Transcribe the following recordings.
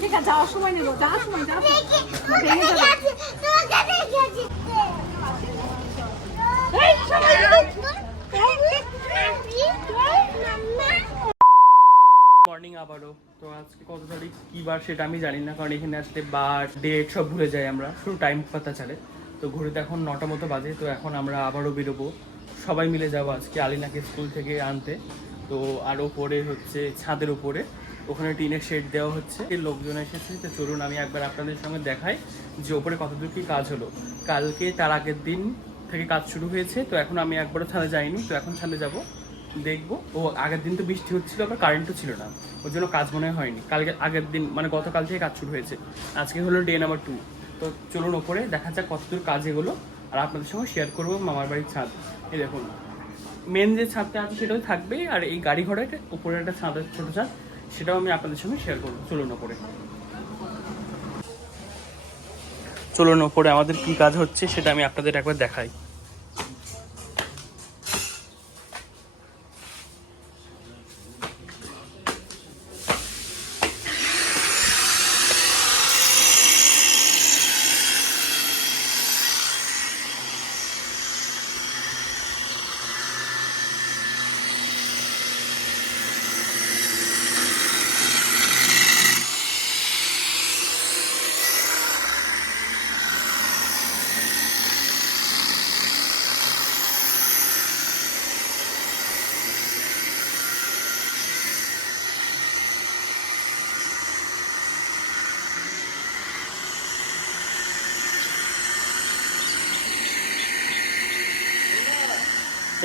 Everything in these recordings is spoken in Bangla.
ঠিক আছে যাওয়ার সময় নেব যাওয়ার সময় যাওয়ার সময় ভেঙে যাবে। এই, সবাই মর্নিং আবারও। তো আজকে কত তারিখ? কি বার সেটা আমি জানি না কারণ এখানে আসলে বার ডেট সব ভুলে যাই আমরা। শুধু টাইম পাতা চলে। তো ঘড়িতে এখন নটা মতো বাজে তো এখন আমরা আবারও বেরোবো। সবাই মিলে যাব আজকে আলিনাকে স্কুল থেকে আনতে। তো আর ওপরে হচ্ছে ছাদের উপরে। ওখানে টিনের শেড দেওয়া হচ্ছে। লোকজন এসেছে তো চলুন, আমি একবার আপনাদের সঙ্গে দেখাই যে ওপরে কতদূর কি কাজ হলো। কালকে তার আগের দিন থেকে কাজ শুরু হয়েছে, তো এখন আমি একবারও ছাদে যাইনি, তো এখন ছাদে যাব, দেখব। ও, আগের দিন তো বৃষ্টি হচ্ছিল, আবার কারেন্টও ছিল না। ওর জন্য কাজ মনে হয়নি। কালকে আগের দিন মানে গতকাল থেকে কাজ শুরু হয়েছে। আজকে হলো ডে নাম্বার টু তো চলুন ওপরে, দেখা যাক কতদূর কাজ এগুলো। আর আপনাদের সঙ্গে শেয়ার করব মামার বাড়ির ছাদ। এই দেখুন মেন যে ছাদটা আছে সেটাও থাকবে আর এই গাড়ি ঘোড়াটা উপরে একটা ছাদ ছোটো ছাদ। সেটাও আমি আপনাদের সঙ্গে শেয়ার করব চলুন ওপরে চলুন ওপরে আমাদের কি কাজ হচ্ছে সেটা আমি আপনাদের একবার দেখাই।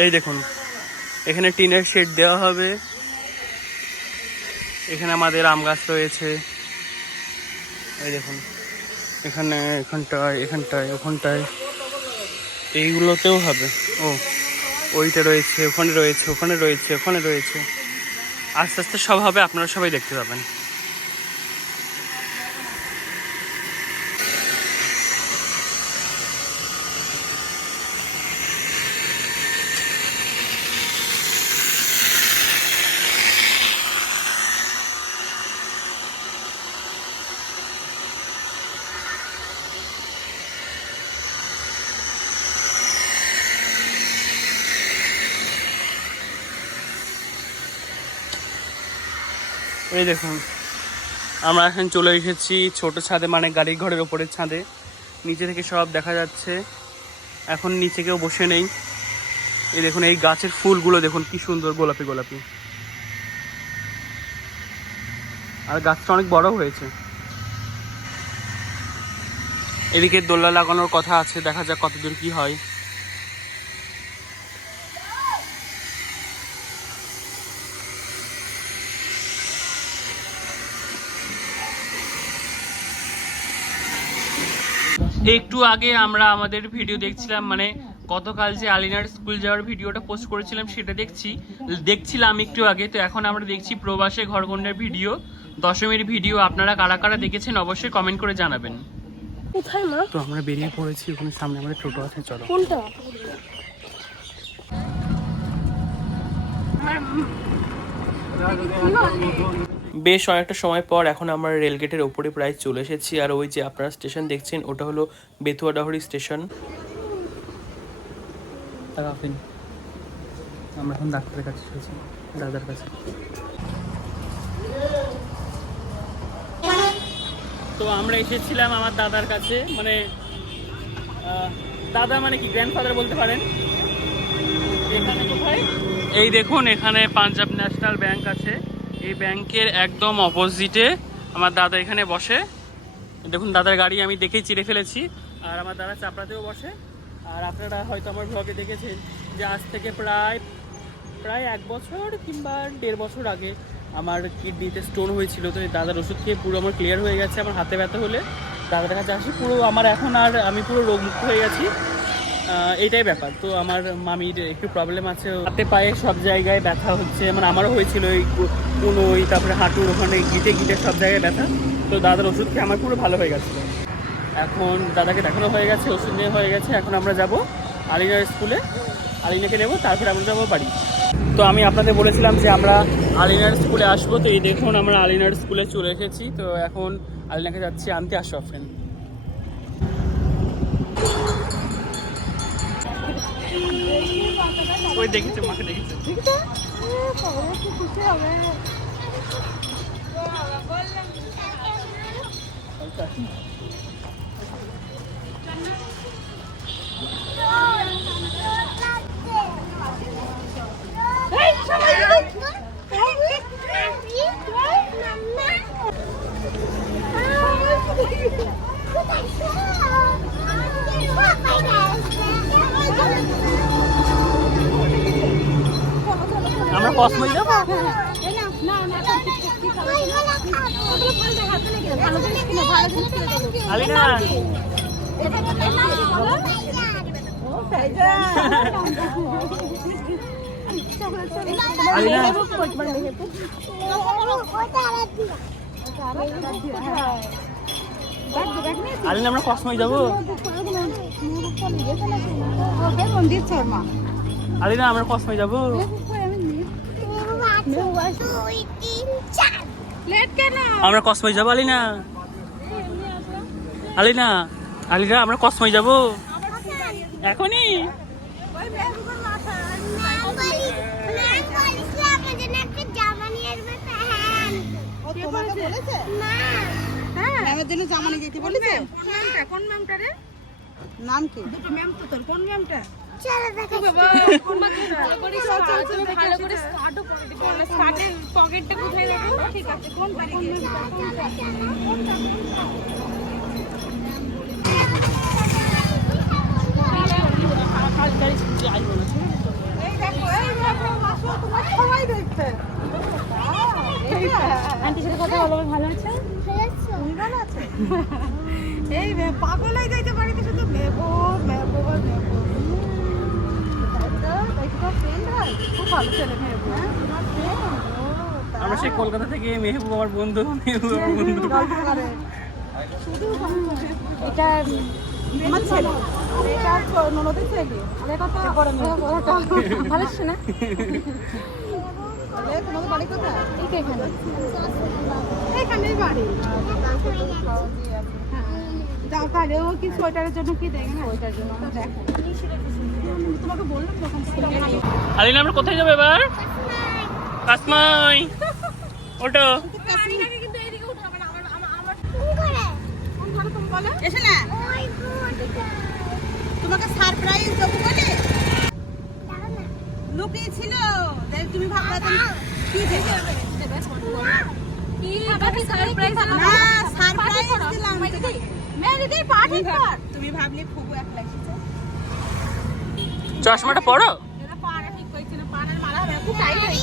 এই দেখুন, এখানে টিনের শেড দেওয়া হবে। এখানে আমাদের আম গাছ রয়েছে। এই দেখুন, এখানে, এখানটায় এখানটায়, ওখানটায়। এইগুলোতেও হবে। ও, ওইটা রয়েছে, ওখানে রয়েছে ওখানে রয়েছে ওখানে রয়েছে। আস্তে আস্তে সব হবে, আপনারা সবাই দেখতে পাবেন। এই দেখুন। আমরা এখন চলে এসেছি ছোট ছাদে মানে গাড়ি ঘরের ওপরের ছাদে। নিচে থেকে সব দেখা যাচ্ছে। এখন নিচে কেউ বসে নেই। এই দেখুন, এই গাছের ফুলগুলো দেখুন, কি সুন্দর গোলাপি গোলাপি। আর গাছটা অনেক বড় হয়েছে। এদিকে দোল্লা লাগানোর কথা আছে, দেখা যাক কতদূর কি হয়। একটু আগে আমরা আমাদের ভিডিও দেখছিলাম মানে গতকাল যে আলিনার স্কুল যাওয়ার ভিডিওটা পোস্ট করেছিলাম সেটা দেখছি। দেখছিলাম একটু আগে তো এখন আমরা দেখছি প্রবাসে ঘরকন্যার ভিডিও দশমীর ভিডিও আপনারা কারা কারা দেখেছেন অবশ্যই কমেন্ট করে জানাবেন। কোথায় মা? তো আমরা বেরিয়ে পড়েছি ওখানে সামনে আমাদের টোটো আছে চলো। কোনটা? বেশ অনেকটা সময় পর এখন আমরা রেলগেটের ওপরে প্রায় চলে এসেছি। আর ওই যে আপনারা স্টেশন দেখছেন ওটা হলো বেতুয়াডাহরি স্টেশন। আমরা এখন ডাক্তারের কাছে এসেছি দাদার কাছে। তো আমরা এসেছিলাম আমার দাদার কাছে মানে দাদা মানে কি গ্র্যান্ডফাদার বলতে পারেন? এখানে কোথায়? এই দেখুন এখানে পাঞ্জাব ন্যাশনাল ব্যাংক আছে। এই ব্যাংকের একদম অপোজিটে আমার দাদা এখানে বসে। দেখুন, দাদার গাড়ি আমি দেখেই চিড়ে ফেলেছি। আর আমার দাদা চাপড়াতেও বসে। আর আপনারা হয়তো আমার ব্লগে দেখেছেন যে আজ থেকে প্রায় প্রায় এক বছর কিংবা দেড় বছর আগে আমার কিডনিতে স্টোন হয়েছিল। তো দাদার ওষুধ খেয়ে পুরো আমার ক্লিয়ার হয়ে গেছে, আমার হাতে ব্যথা হলে। দাদার কাছে আসি, পুরো আমার এখন আর আমি পুরো রোগমুক্ত হয়ে গেছি। এইটাই ব্যাপার। তো আমার মামির একটু প্রবলেম আছে হাতে পায়ে সব জায়গায় ব্যথা হচ্ছে। মানে আমারও হয়েছিল এই কোনো ওই তারপরে হাঁটুর ওখানে গিটে গিটে সব জায়গায় ব্যথা। তো দাদার ওষুধ খেয়ে আমার পুরো ভালো হয়ে গেছিল। এখন দাদাকে দেখানো হয়ে গেছে, ওষুধ নিয়ে হয়ে গেছে। এখন আমরা যাব আলিনার স্কুলে। আলিনাকে নেব, তারপরে আমরা যাব বাড়ি। তো আমি আপনাদের বলেছিলাম যে আমরা আলিনার স্কুলে আসব। তো এই দেখুন, আমরা আলিনার স্কুলে চলে এসেছি। তো এখন আলিনাকে যাচ্ছি আনতে আসো ফ্রেন্ড ওই দেখেছে মাকে দেখেছে। আমরা কসমই যাব? আলিনা আমরা কসমই যাব? মন্দির শর্মা। আলিনা আমরা কসমই যাব? আমরা কসমই যাব আলিনা। আলিনা আলিনা আমরা কসমই যাব। এখনই। হ্যাঁ। রে? নাম কি? দুটো ম্যাম তো তোর কোন ম্যামটা ভালো আছে ভালো আছে? এই পাগল হয়ে যাইতে বাড়িতে শুধু মেবো মেবো মেবো খুব ভালো ছেলে মেবো হ্যাঁ তোমার friend? ও, তাই। আমরা সেই কলকাতা থেকে মেহবুব আমার বন্ধু মেহবুব বন্ধু। এটা আমার ছেলে। এটা ননদের ছেলে। দেখো তো বড় মেয়ে। ভালো আছে না? তোমাদের বাড়ি কোথায়? এখানে। এখানেই বাড়ি। যাও তাহলে ও কি সোয়েটারের জন্য কি দেখে ওইটার জন্য। দেখো আলিনা আমরা কোথায় যাব এবার? কাসমাই ওটো এসে না। তোমাকে সারপ্রাইজ দেবো বলে? লুকিয়ে ছিল দেখ তুমি ভাবলা তুমি কি সারপ্রাইজ দিলাম তুমি ভাবলে ফুবু একলা এসেছে চশমাটা টাইট হয়ে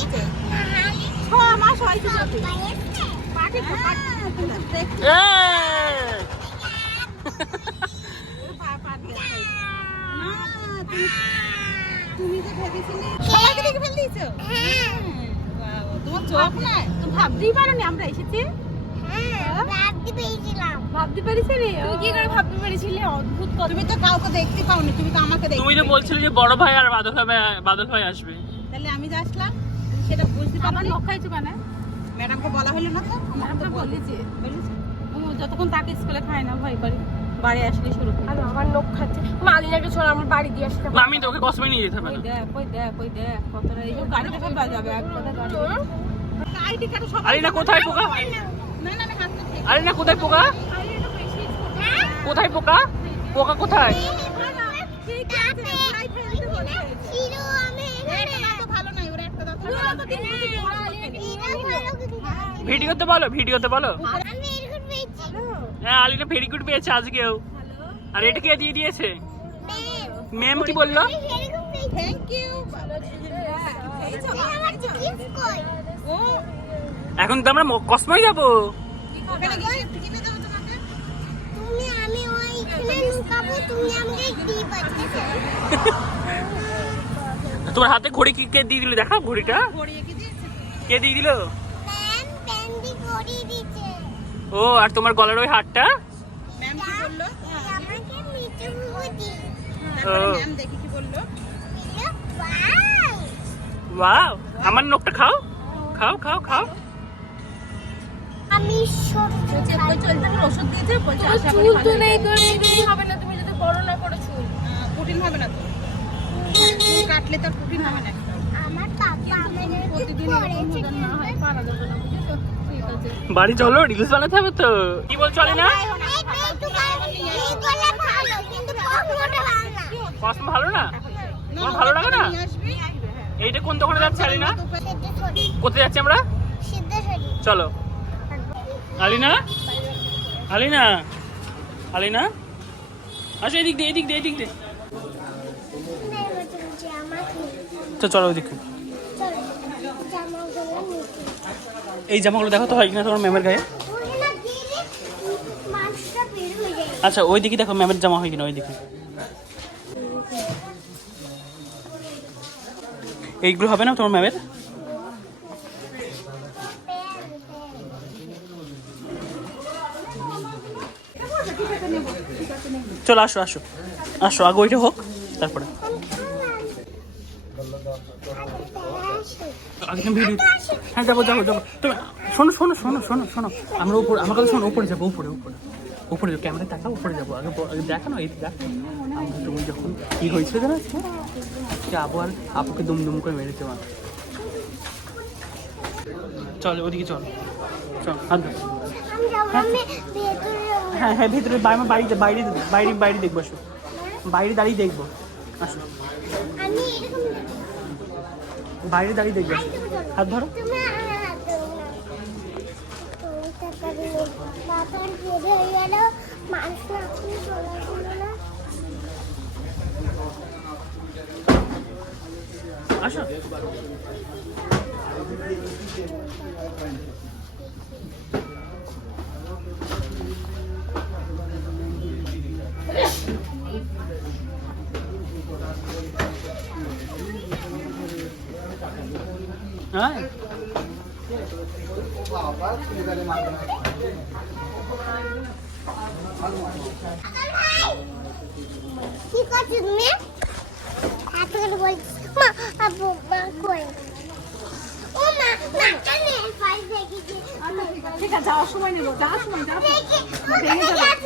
তুমি যে ভেবেছিলে সবাইকে দেখে ফেল দিয়েছ? তোমার চোখ না তুমি ভাবতেই পারোনি আমরা এসেছি। ভাবতে পারিসনি তুমি কি করে ভাবতে পারিছিলে অদ্ভুত কথা। তুমি তো কাউকে দেখতে পাওনি তুমি তো আমাকে দেখতে তুমি তো বলছিলে যে বড় ভাই আর বাদল ভাই বাদল ভাই আসবে। তাহলে আমি যে আসলাম সেটা বুঝতে পারলাম আমার লক্ষ্য হয়েছে মানে। ম্যাডামকে বলা হলো না তো? ম্যাডামকে বলেছে। বলেছে। ও যতক্ষণ তাকে স্কুলে খায় না ভয় করে। বাড়ি আসলে শুরু করে আমার লোক খাচ্ছে মালিনাকে ছোড়া আমার বাড়ি দিয়ে আসতে না, আমি তোকে কসমে নিয়ে যেতে পারি। দেখ কই দেখ কই দেখ কতটা এই গাড়িতে সব বাজাবে এক গাড়ি আইডি কার্ড সব আলিনা কোথায় পোকা? না না না হাত ঠিক আলিনা কোথায় পোকা? কোথায় পোকা? পোকা কোথায়? ভিডিওতে বলো ভিডিওতে বলো। হ্যাঁ আলিনা গুড পেয়েছে আজকেও। আর এটা কে দিয়ে দিয়েছে? ম্যাম কি বলল? এখন তো আমরা কসময় যাব ওখানে গিয়ে কিনে দেবো তোমাকে তুমি আমি ওইখানে লুকাবো তুমি আমাকে টিপ আছে তোমার হাতে ঘড়ি কি কে দিয়ে দিল দেখা ঘড়িটা কি দিয়েছে কে দিয়ে দিল ও আর তোমার গলার ওই হারটা ম্যাম কি বলল আমাকে মিঠু বুবু দি তারপরে ও। ম্যাম দেখি কি বলল বাই ওয়াও আমার নখটা খাও খাও খাও খাও আমি ওষুধ দিয়েছে বলছে চুল তো নেই হবে। তো হবে না তুমি যদি বড় না করে চুল। প্রোটিন হবে না তো। চুল কাটলে তার প্রোটিন হবে না আমার পাপা আমাদের প্রতিদিন এরকম না হয় পারা যাবে না বুঝেছ? বাড়ি চলো রিলস বানাতে হবে তো। কি বল চলে না ভালো। ভালো না। না? তোমার ভালো লাগে না? এইটা কোন দোকানে যাচ্ছে সিদ্ধেশ্বরী। কোথায় যাচ্ছি আমরা? চলো। আলিনা? আলিনা? আলিনা? আসো এদিক দিয়ে এদিক দিয়ে এদিক দিয়ে। তো চলো নিতে এই জামাগুলো দেখো তো হয় কিনা তোমার ম্যামের গায়ে? আচ্ছা ওই দিকে দেখো ম্যামের জামা হয় কিনা ওই দিকে এইগুলো হবে না তোমার ম্যামের? চলো আসো আসো। আসো আগে ওইটা হোক তারপরে। হ্যাঁ যাব যাব যাব। তুমি শোনো শোনো শোনো শোনো শোনো। আমরা উপরে আমার কথা শোনো উপরে যাব উপরে উপরে। উপরে ক্যামেরা টাকা উপরে যাব। আগে আগে দেখো না এই দেখো। আমরা তুমি যখন কি হয়েছিল জানো? সে আবু আর আপুকে দুম দুম করে মেরেছে মা। চল ওদিকে চল। চল হাত ধর। হ্যাঁ হ্যাঁ ভিতরে আমার বাড়িতে বাইরে বাইরে বাইরে দেখব আসো। বাইরে দাঁড়িয়ে দেখব আসো। বাইরে দাঁড়িয়ে দেখব আসো। হাত ধরো। তুমি হ্যাঁ? কি করছ তুমি? এত করে বলছিস। মা আব্বু মা কই? ও মা দেখেছি ঠিক আছে যাওয়ার সময় নেব যাওয়ার সময় যাব। দেখি আচ্ছা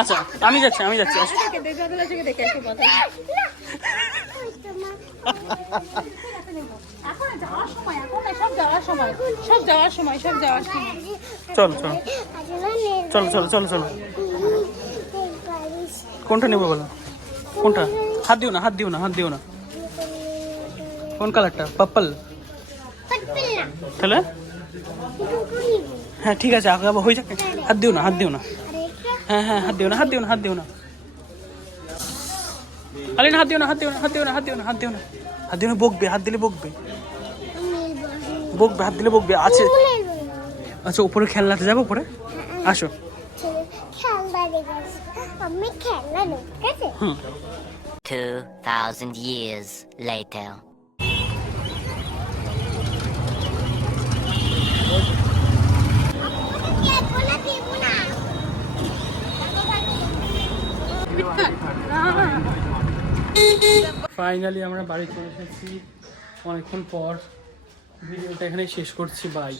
আচ্ছা আমি যাচ্ছি আমি যাচ্ছি চলো চলো। চলো চলো কোনটা নেব বলো? কোনটা? হাত দিও না, হাত দিও না, হাত দিও না। কোন কালারটা? পার্পল। তাহলে? হ্যাঁ ঠিক আছে, আগে হয়ে যাবে হাত দিও না, হাত দিও না। হ্যাঁ হ্যাঁ হাত দিও না হাত দিও না হাত দিও না। আলিন হাত দিও না হাত দিও না হাত দিও না হাত দিও না হাত দিও না। হাত দিও না বকবে হাত দিলে বকবে। বকবে হাত দিলে বকবে আছে। আচ্ছা উপরে খেলনাতে যাব উপরে? আসো। হুম। 2,000 years later. দেবো না দেবো না ফাইনালি আমরা বাড়ি চলে এসেছি অনেকক্ষণ পর ভিডিওটা এখানে শেষ করছি। বাই